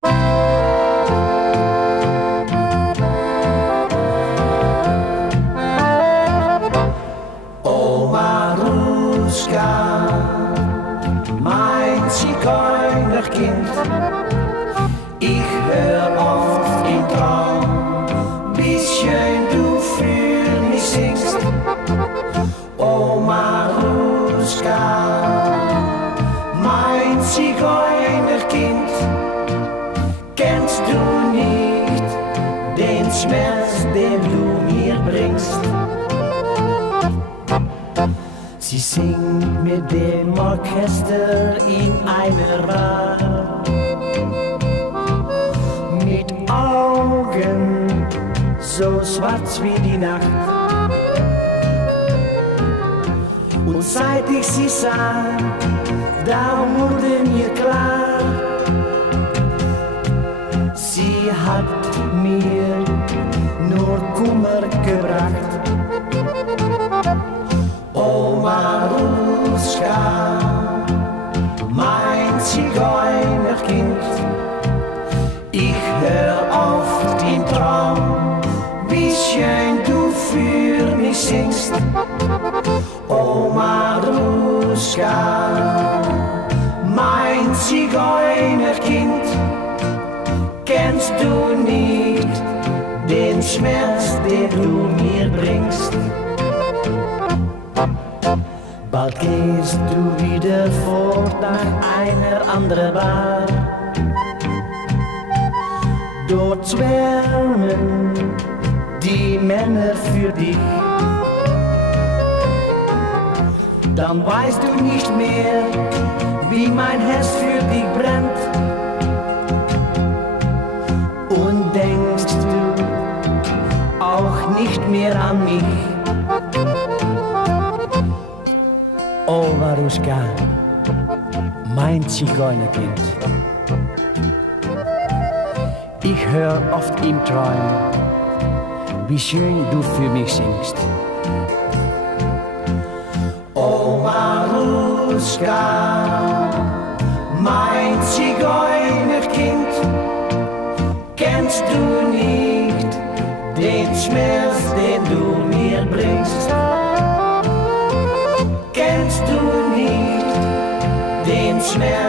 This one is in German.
O Maruschka, mein Zigeunerkind, ich hör oft im Traum, wie schön du für mich singst. O Maruschka, mein Zigeunerkind, kennst du nicht den Schmerz, den du mir bringst? Sie singt mit dem Orchester in einer Bar, mit Augen so schwarz wie die Nacht. Und seit ich sie sah, da wurde mir klar, sie hat mir nur Kummer gebracht. O Maruschka, mein Zigeunerkind, ich hör oft im Traum, wie schön du für mich singst. O Maruschka, mein Zigeunerkind, kennst du nicht den Schmerz, den du mir bringst? Bald gehst du wieder fort nach einer anderen Bar. Dort schwärmen die Männer für dich. Dann weißt du nicht mehr, wie mein Herz für dich brennt. Und denkst du auch nicht mehr an mich. O Maruschka, mein Zigeunerkind, ich hör oft im Traum, wie schön du für mich singst. O Maruschka, mein Zigeunerkind, kennst du nicht den Schmerz, den du mir bringst? Kennst du nicht den Schmerz,